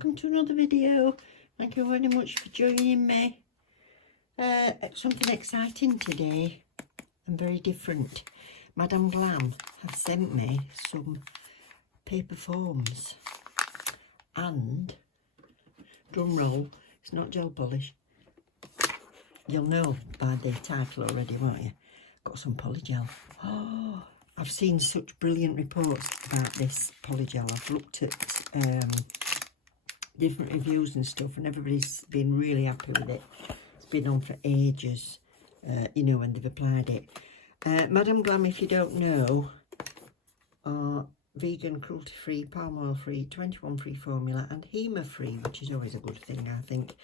welcome to another video. Thank you very much for joining me. Something exciting today and very different. Madame Glam has sent me some paper forms and, drum roll, it's not gel polish. You'll know by the title already, won't you? Got some polygel. Oh, I've seen such brilliant reports about this polygel. I've looked at different reviews and stuff, and everybody's been really happy with it. It's been on for ages, you know, when they've applied it. Madame Glam, if you don't know, are vegan, cruelty-free, palm oil-free, 21-free formula, and HEMA-free, which is always a good thing, I think.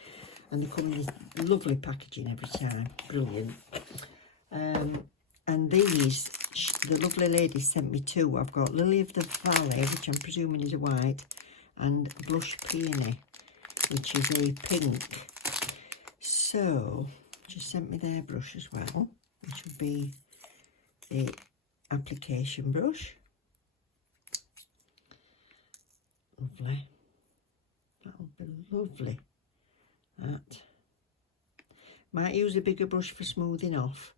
And they come in this lovely packaging every time. Brilliant. And these, the lovely lady sent me two. I've got Lily of the Valley, which I'm presuming is a white, and Blush Peony, which is a pink. So, she sent me their brush as well, which would be the application brush. Lovely. That'll be lovely. That. Might use a bigger brush for smoothing off.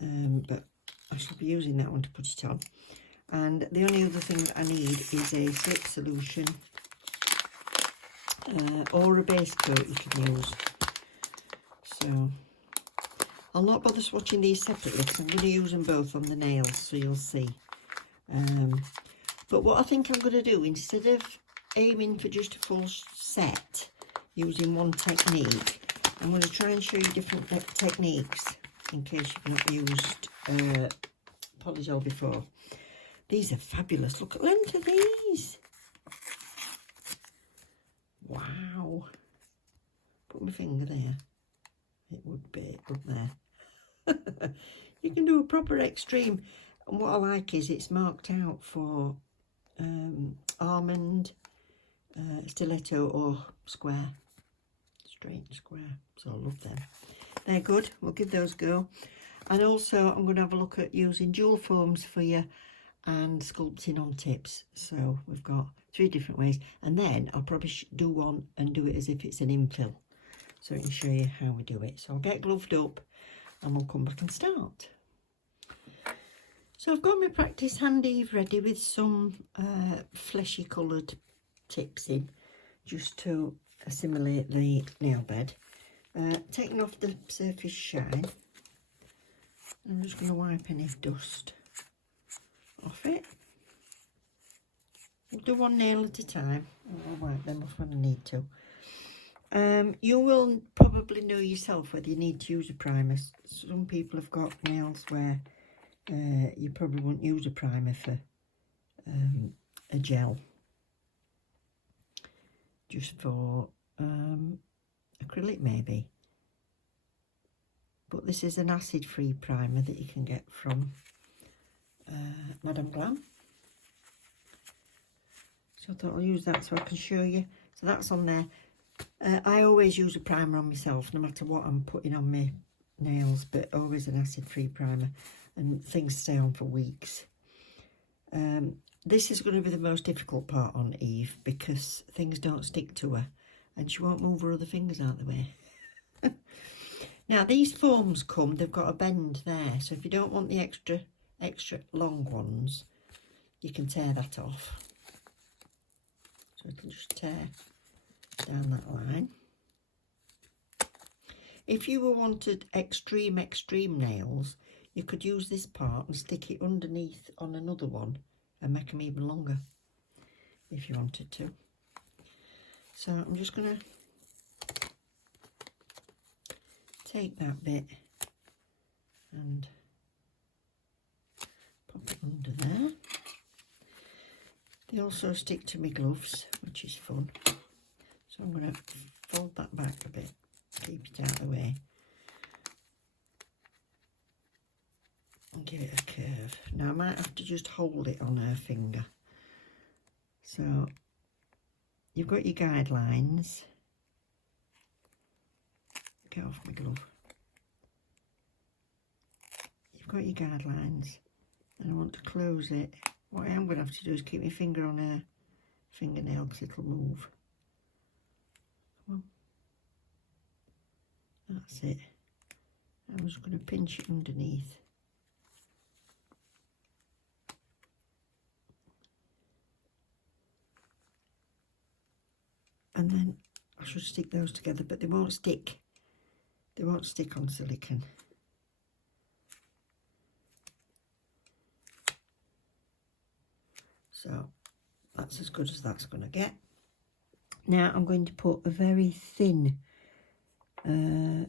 But I shall be using that one to put it on. And the only other thing that I need is a slip solution or a base coat you can use. So I'll not bother swatching these separately because I'm going to use them both on the nails, so you'll see. But what I think I'm going to do, instead of aiming for just a full set using one technique, I'm going to try and show you different techniques in case you've not used polygel before. These are fabulous. Look at the length of these. Wow. Put my finger there. It would be up there. You can do a proper extreme. And what I like is it's marked out for almond, stiletto or square. Straight square. So I love them. They're good. We'll give those a go. And also I'm going to have a look at using dual foams for you and sculpting on tips. So we've got 3 different ways, and then I'll probably do one and do it as if it's an infill, so I can show you how we do it. So I'll get gloved up and we'll come back and start. So I've got my practice hand eve ready with some fleshy coloured tips in, just to assimilate the nail bed. Taking off the surface shine, I'm just going to wipe any dust off it. We'll do one nail at a time. I'll wipe them off when I need to. You will probably know yourself whether you need to use a primer. Some people have got nails where you probably won't use a primer for a gel, just for acrylic maybe. But this is an acid-free primer that you can get from Madame Glam. So I thought I'll use that so I can show you. So that's on there. I always use a primer on myself, no matter what I'm putting on my nails, but always an acid-free primer, and things stay on for weeks. This is going to be the most difficult part on Eve because things don't stick to her and she won't move her other fingers out of the way. Now these foams come, they've got a bend there, so if you don't want the extra long ones, you can tear that off. So it'll just tear down that line. If you wanted extreme nails, you could use this part and stick it underneath on another one and make them even longer if you wanted to. So I'm just going to take that bit and pop it under there. They also stick to my gloves, which is fun. So I'm going to fold that back a bit, keep it out of the way, and give it a curve. Now I might have to just hold it on her finger. So you've got your guidelines. Get off my glove. You've got your guidelines, and I want to close it. What I am going to have to do is keep my finger on her fingernail because it'll move. Come on. That's it. I'm just going to pinch it underneath. And then I should stick those together, but they won't stick. They won't stick on silicone. So that's as good as that's going to get. Now I'm going to put a very thin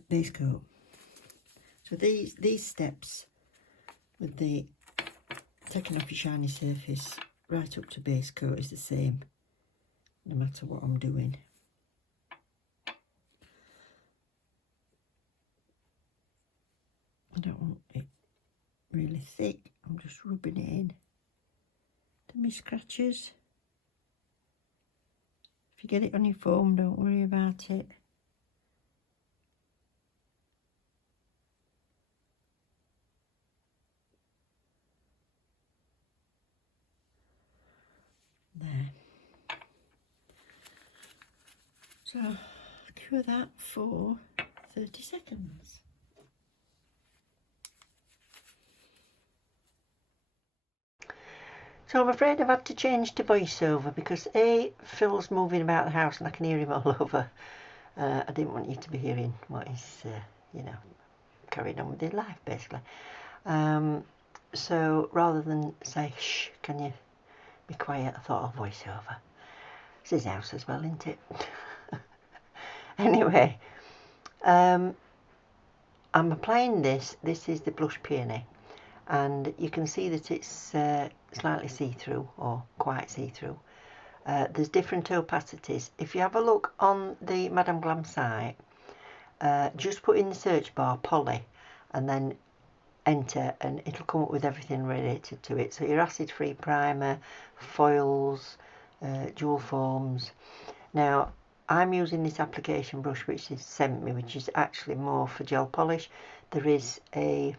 base coat. So these steps with the taking off your shiny surface right up to base coat is the same, no matter what I'm doing. I don't want it really thick. I'm just rubbing it in to my scratches. If you get it on your foam, don't worry about it. There. So cure that for 30 seconds. So I'm afraid I've had to change to voiceover because A, Phil's moving about the house and I can hear him all over. I didn't want you to be hearing what he's, you know, carrying on with his life basically. So rather than say, shh, can you be quiet, I thought I'll voice over. It's his house as well, isn't it? Anyway, I'm applying this. This is the Blush Peony, and you can see that it's slightly see-through or quite see-through. There's different opacities. If you have a look on the Madame Glam site, just put in the search bar poly and then enter and it'll come up with everything related to it. So your acid-free primer, foils, jewel forms. Now I'm using this application brush which is sent me, which is actually more for gel polish. There is a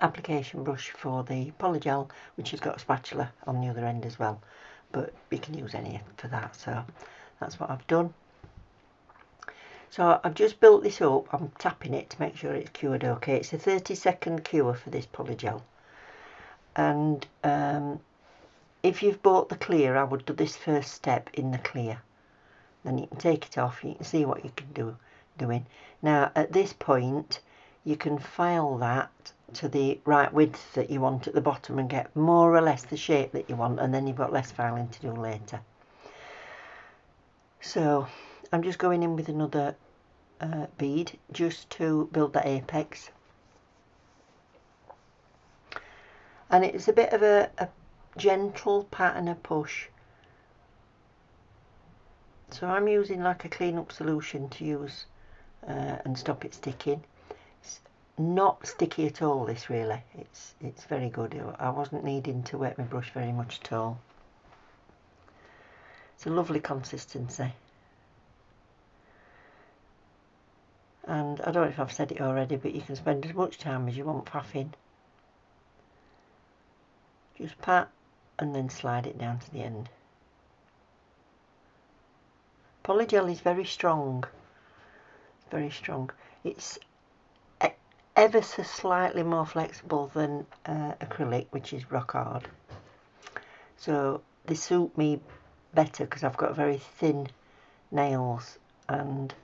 application brush for the polygel which has got a spatula on the other end as well, but you can use any for that. So that's what I've done. So I've just built this up. I'm tapping it to make sure it's cured okay. It's a 30-second cure for this polygel. And if you've bought the clear, I would do this first step in the clear. Then you can take it off. You can see what you can doing. Now at this point, you can file that to the right width that you want at the bottom and get more or less the shape that you want, and then you've got less filing to do later. So I'm just going in with another bead just to build that apex, and it's a bit of a gentle pattern of push. So I'm using like a clean up solution to use and stop it sticking. It's not sticky at all, this really. It's very good. I wasn't needing to wet my brush very much at all. It's a lovely consistency. And I don't know if I've said it already, but you can spend as much time as you want faffing. Just pat and then slide it down to the end. Polygel is very strong. Very strong. It's ever so slightly more flexible than acrylic, which is rock hard. So they suit me better because I've got very thin nails, and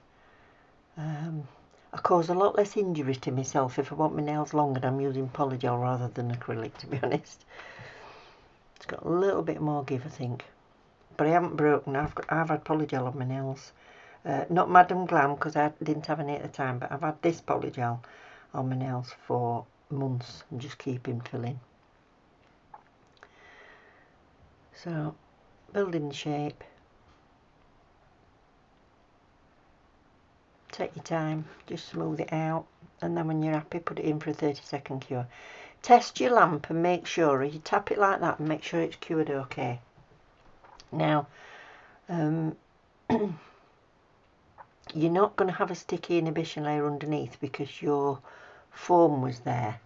I cause a lot less injury to myself if I want my nails long and I'm using polygel rather than acrylic, to be honest. It's got a little bit more give, I think. But I haven't broken. I've had polygel on my nails. Not Madame Glam because I didn't have any at the time, but I've had this polygel on my nails for months and just keep infilling. So, building the shape. Take your time, just smooth it out, and then when you're happy, put it in for a 30-second cure. Test your lamp and make sure, you tap it like that and make sure it's cured okay. Now, you're not going to have a sticky inhibition layer underneath because your foam was there.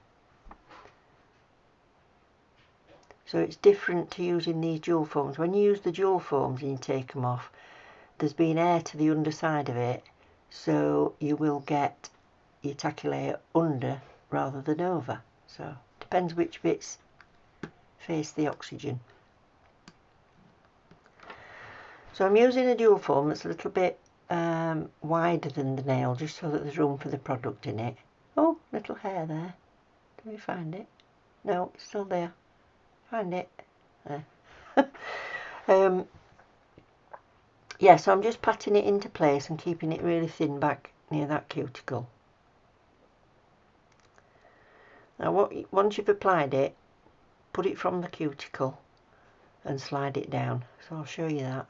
So it's different to using these dual foams. When you use the dual foams and you take them off, there's been air to the underside of it, so you will get your tacky layer under rather than over. So depends which bits face the oxygen. So I'm using a dual foam that's a little bit wider than the nail, just so that there's room for the product in it. Oh, little hair there. Can we find it? No, it's still there. Find it. There. Yeah, so I'm just patting it into place and keeping it really thin back near that cuticle. Now once you've applied it, put it from the cuticle and slide it down. So I'll show you that.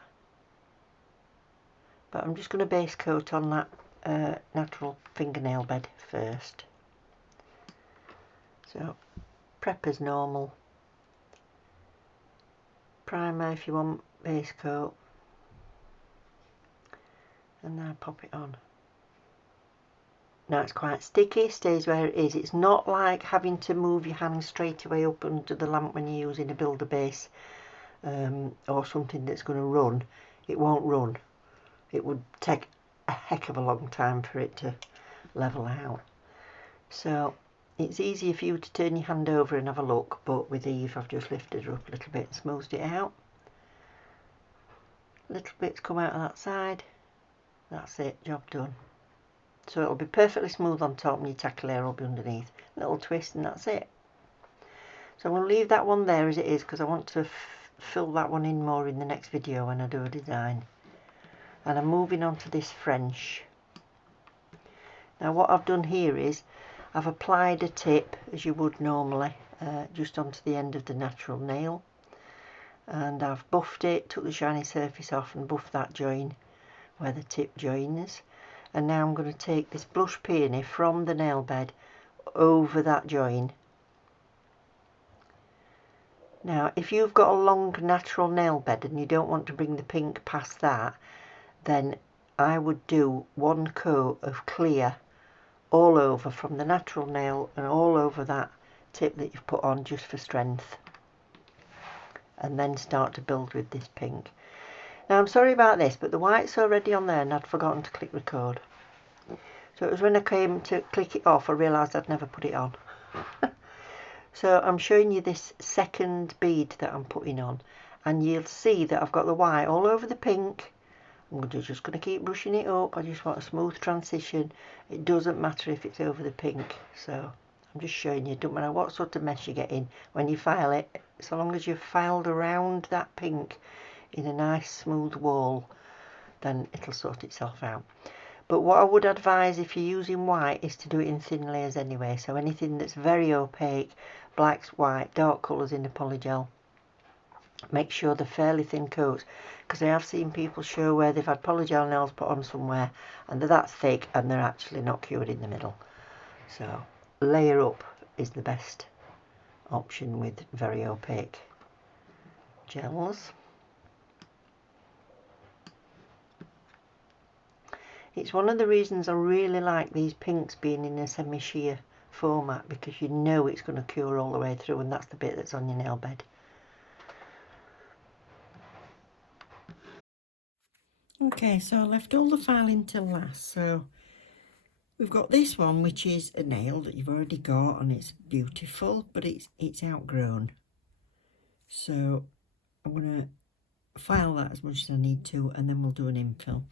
But I'm just going to base coat on that natural fingernail bed first. So prep as normal. Primer if you want, base coat. And now pop it on. Now it's quite sticky, stays where it is. It's not like having to move your hand straight away up under the lamp when you're using a builder base or something that's going to run. It won't run. It would take a heck of a long time for it to level out. So it's easier for you to turn your hand over and have a look, but with Eve I've just lifted her up a little bit and smoothed it out. Little bits come out of that side. That's it, job done. So it'll be perfectly smooth on top and your tacky layer will be underneath. Little twist and that's it. So I'm going to leave that one there as it is because I want to fill that one in more in the next video when I do a design. And I'm moving on to this French. Now what I've done here is I've applied a tip as you would normally just onto the end of the natural nail, and I've buffed it, took the shiny surface off and buffed that join where the tip joins. And now I'm going to take this blush peony from the nail bed over that join. Now if you've got a long natural nail bed and you don't want to bring the pink past that, then I would do one coat of clear all over from the natural nail and all over that tip that you've put on just for strength, and then start to build with this pink. Now I'm sorry about this, but the white's already on there and I'd forgotten to click record. So it was when I came to click it off I realised I'd never put it on. So I'm showing you this second bead that I'm putting on, and you'll see that I've got the white all over the pink. I'm just going to keep brushing it up. I just want a smooth transition. It doesn't matter if it's over the pink. So I'm just showing you, don't matter what sort of mess you get in when you file it, so long as you've filed around that pink in a nice smooth wall, then it'll sort itself out. But what I would advise if you're using white is to do it in thin layers anyway. So anything that's very opaque, blacks, white, dark colours in the polygel, make sure they're fairly thin coats, because I have seen people show where they've had polygel nails put on somewhere and they're that thick and they're actually not cured in the middle. So layer up is the best option with very opaque gels. It's one of the reasons I really like these pinks being in a semi-sheer format, because you know it's going to cure all the way through, and that's the bit that's on your nail bed. Okay, so I left all the filing till last. So we've got this one, which is a nail that you've already got, and it's beautiful, but it's outgrown. So I'm going to file that as much as I need to, and then we'll do an infill.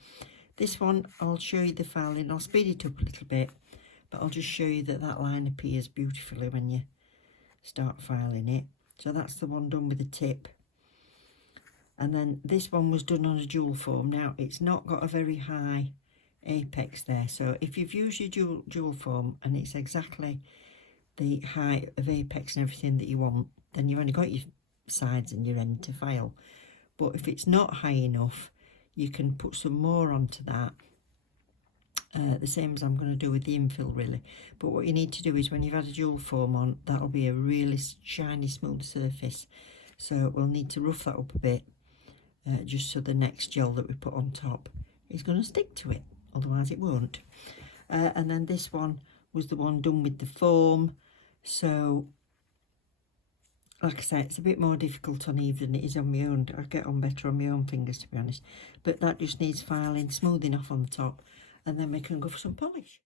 This one, I'll show you the filing. I'll speed it up a little bit, but I'll just show you that that line appears beautifully when you start filing it. So that's the one done with the tip. And then this one was done on a dual foam. Now, it's not got a very high apex there. So if you've used your dual foam and it's exactly the height of apex and everything that you want, then you've only got your sides and your end to file. But if it's not high enough, you can put some more onto that, the same as I'm going to do with the infill really. But what you need to do is when you've had a dual foam on, that'll be a really shiny smooth surface, so we'll need to rough that up a bit, just so the next gel that we put on top is going to stick to it, otherwise it won't. And then this one was the one done with the foam, so like I say, it's a bit more difficult on Eve than it is on my own. I get on better on my own fingers, to be honest. But that just needs filing, smoothing off on the top, and then we can go for some polish.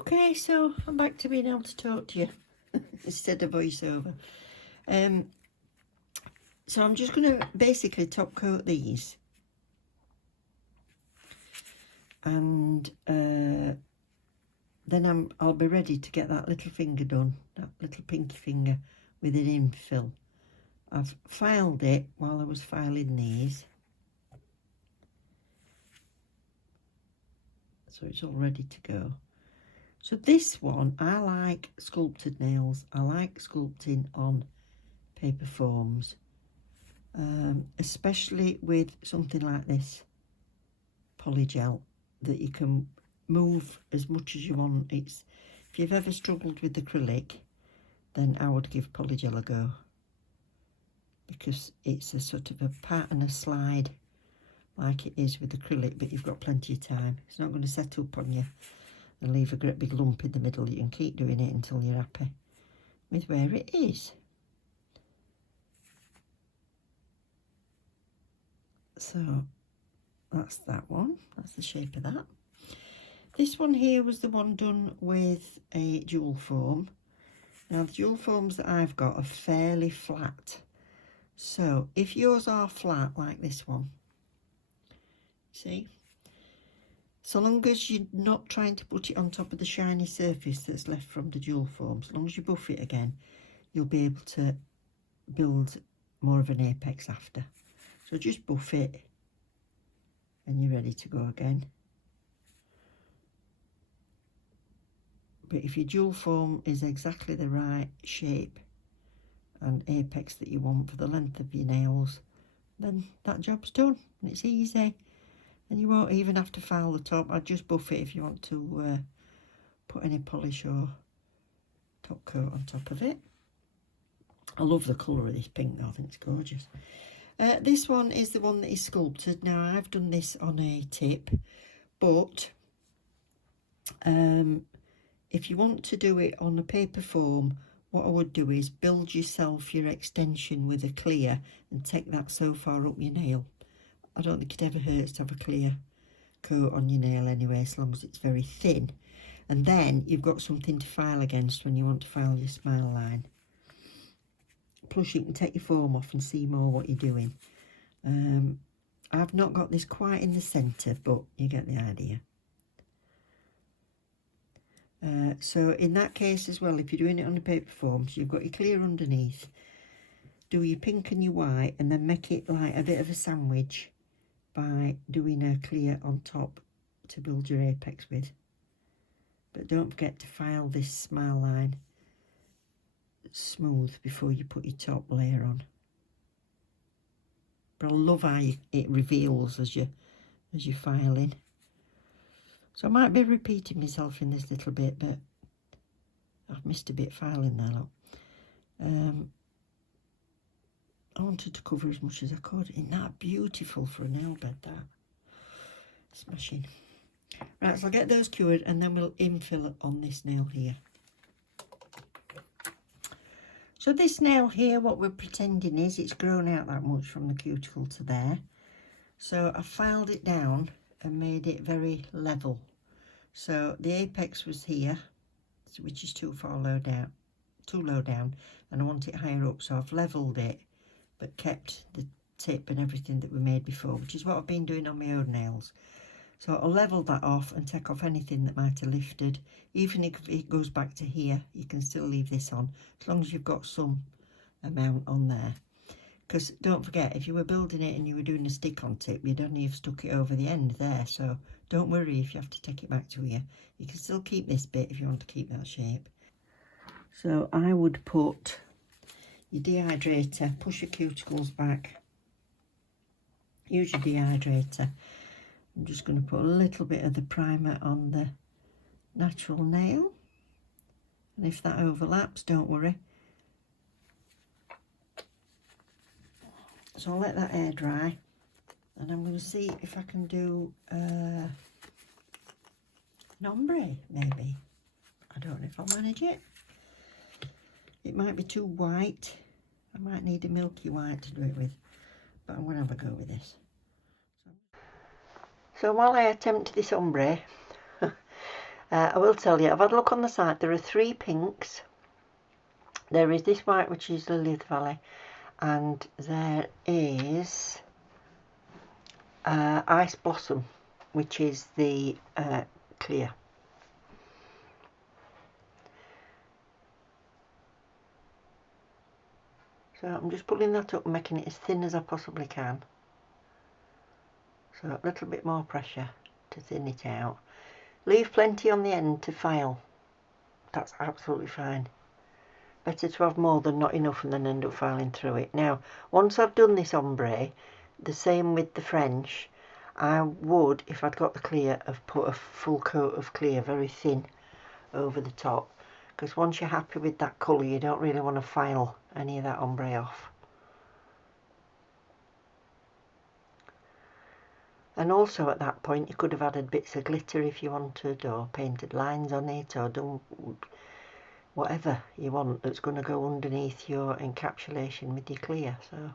Okay, so I'm back to being able to talk to you instead of voiceover. So I'm just going to basically top coat these, and then I'll be ready to get that little finger done, that little pinky finger with an infill. I've filed it while I was filing these, so it's all ready to go. So this one, I like sculpted nails. I like sculpting on paper forms, especially with something like this polygel that you can move as much as you want. It's, if you've ever struggled with acrylic, then I would give polygel a go, because it's a sort of a pat and a slide like it is with acrylic, but you've got plenty of time. It's not going to set up on you and leave a great big lump in the middle. You can keep doing it until you're happy with where it is. So that's that one, that's the shape of that. This one here was the one done with a dual foam. Now the dual foams that I've got are fairly flat, so if yours are flat like this one, see, so long as you're not trying to put it on top of the shiny surface that's left from the dual foam, as long as you buff it again, you'll be able to build more of an apex after. So just buff it and you're ready to go again. But if your dual foam is exactly the right shape and apex that you want for the length of your nails, then that job's done and it's easy. And you won't even have to file the top. I'd just buff it if you want to put any polish or top coat on top of it. I love the colour of this pink though, I think it's gorgeous. This one is the one that is sculpted. Now I've done this on a tip, but if you want to do it on a paper form, what I would do is build yourself your extension with a clear and take that so far up your nail. I don't think it ever hurts to have a clear coat on your nail anyway, as long as it's very thin. And then you've got something to file against when you want to file your smile line. Plus you can take your foam off and see more what you're doing. I've not got this quite in the centre, but you get the idea. So in that case as well, if you're doing it on a paper form, so you've got your clear underneath, do your pink and your white and then make it like a bit of a sandwich by doing a clear on top to build your apex with. But don't forget to file this smile line smooth before you put your top layer on. But I love how it reveals as you're filing. So I might be repeating myself in this little bit, but I've missed a bit filing there, look. I wanted to cover as much as I could. Isn't that beautiful for a nail bed, that? Smashing. Right, so I'll get those cured and then we'll infill on this nail here. So this nail here, what we're pretending is it's grown out that much from the cuticle to there. So I filed it down and made it very level. So the apex was here, which is too low down, and I want it higher up. So I've levelled it, but kept the tip and everything that we made before, which is what I've been doing on my own nails. So I'll level that off and take off anything that might have lifted. Even if it goes back to here, you can still leave this on, as long as you've got some amount on there. Because don't forget, if you were building it and you were doing a stick-on tip, you'd only have stuck it over the end there. So don't worry if you have to take it back to here. You can still keep this bit if you want to keep that shape. So I would put your dehydrator, push your cuticles back, use your dehydrator. I'm just going to put a little bit of the primer on the natural nail. And if that overlaps, don't worry. So I'll let that air dry. And I'm going to see if I can do an ombre, maybe. I don't know if I'll manage it. It might be too white. I might need a milky white to do it with. But I'm going to have a go with this. So while I attempt this ombre, I will tell you, I've had a look on the site. There are 3 pinks. There is this white, which is Lily of the Valley, and there is Ice Blossom, which is the clear. So I'm just pulling that up and making it as thin as I possibly can. So a little bit more pressure to thin it out. Leave plenty on the end to file. That's absolutely fine. Better to have more than not enough and then end up filing through it. Now, once I've done this ombre, the same with the French, I would, if I'd got the clear, have put a full coat of clear, very thin, over the top. Because once you're happy with that colour, you don't really want to file any of that ombre off. And also at that point, you could have added bits of glitter if you wanted, or painted lines on it, or done whatever you want that's going to go underneath your encapsulation with your clear. So,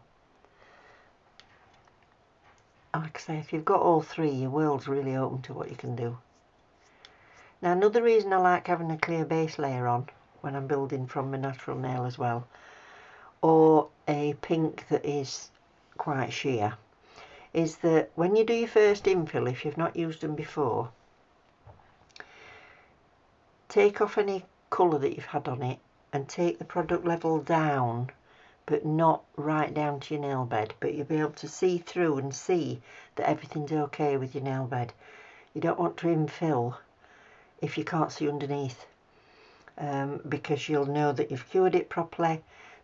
like I say, if you've got all 3, your world's really open to what you can do. Now, another reason I like having a clear base layer on when I'm building from my natural nail as well, or a pink that is quite sheer, is that when you do your first infill, if you've not used them before, take off any colour that you've had on it and take the product level down, but not right down to your nail bed, but you'll be able to see through and see that everything's okay with your nail bed. You don't want to infill if you can't see underneath, because you'll know that you've cured it properly,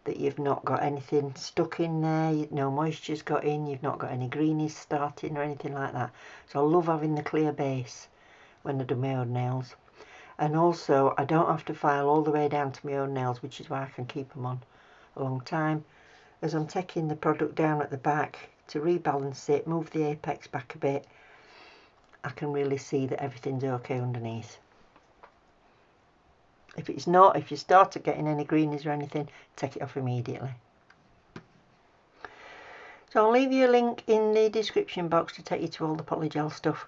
that you've not got anything stuck in there, no moisture's got in, you've not got any greenies starting or anything like that. So I love having the clear base when I do my own nails. And also I don't have to file all the way down to my own nails, which is why I can keep them on a long time. As I'm taking the product down at the back to rebalance it, move the apex back a bit, I can really see that everything's okay underneath. If it's not, if you start getting any greenies or anything, take it off immediately. So I'll leave you a link in the description box to take you to all the polygel stuff,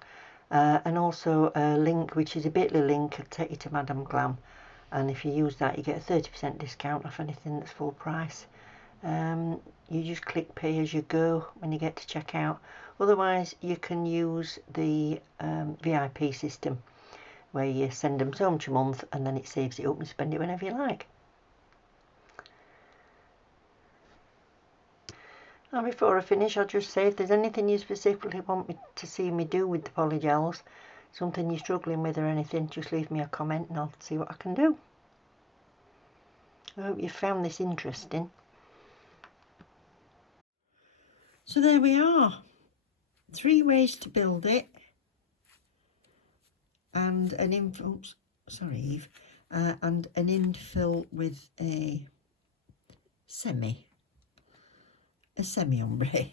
and also a link which is a bit.ly link to take you to Madame Glam, and if you use that you get a 30% discount off anything that's full price. You just click pay as you go when you get to checkout. Otherwise you can use the VIP system, where you send them so much a month and then it saves it up and spend it whenever you like. Now before I finish, I'll just say if there's anything you specifically want me to see me do with the polygels, something you're struggling with or anything, just leave me a comment and I'll see what I can do. I hope you found this interesting. So there we are, 3 ways to build it, and an infill, sorry Eve, and an infill with a semi ombre.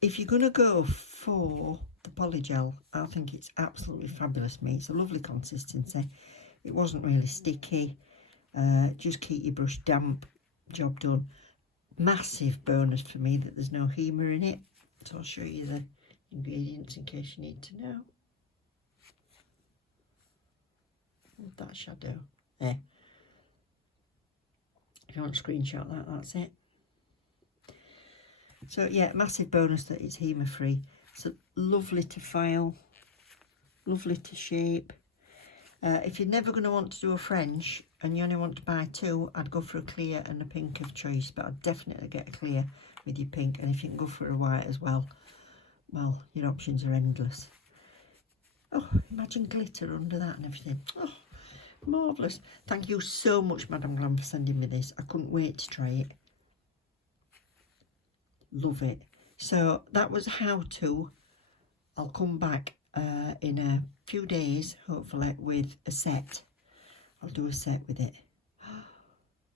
If you're going to go for the polygel, I think it's absolutely fabulous, mate. It's a lovely consistency. It wasn't really sticky. Just keep your brush damp, job done. Massive bonus for me that there's no Hema in it. So I'll show you the ingredients in case you need to know. That shadow there. If you want to screenshot that, that's it. So yeah, massive bonus that it's Hema free. So lovely to file, lovely to shape. If you're never going to want to do a French and you only want to buy 2, I'd go for a clear and a pink of choice, but I'd definitely get a clear with your pink, and if you can go for a white as well, well, your options are endless. Oh, imagine glitter under that and everything. Oh, marvellous. Thank you so much, Madame Glam, for sending me this. I couldn't wait to try it. Love it. So that was how to. I'll come back in a few days, hopefully, with a set. I'll do a set with it.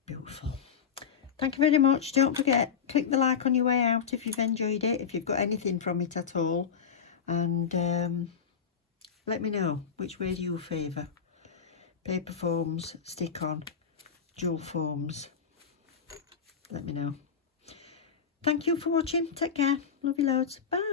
Beautiful. Thank you very much. Don't forget, click the like on your way out if you've enjoyed it, if you've got anything from it at all, and let me know which way do you favour. Paper forms, stick on, jewel forms. Let me know. Thank you for watching. Take care. Love you loads. Bye.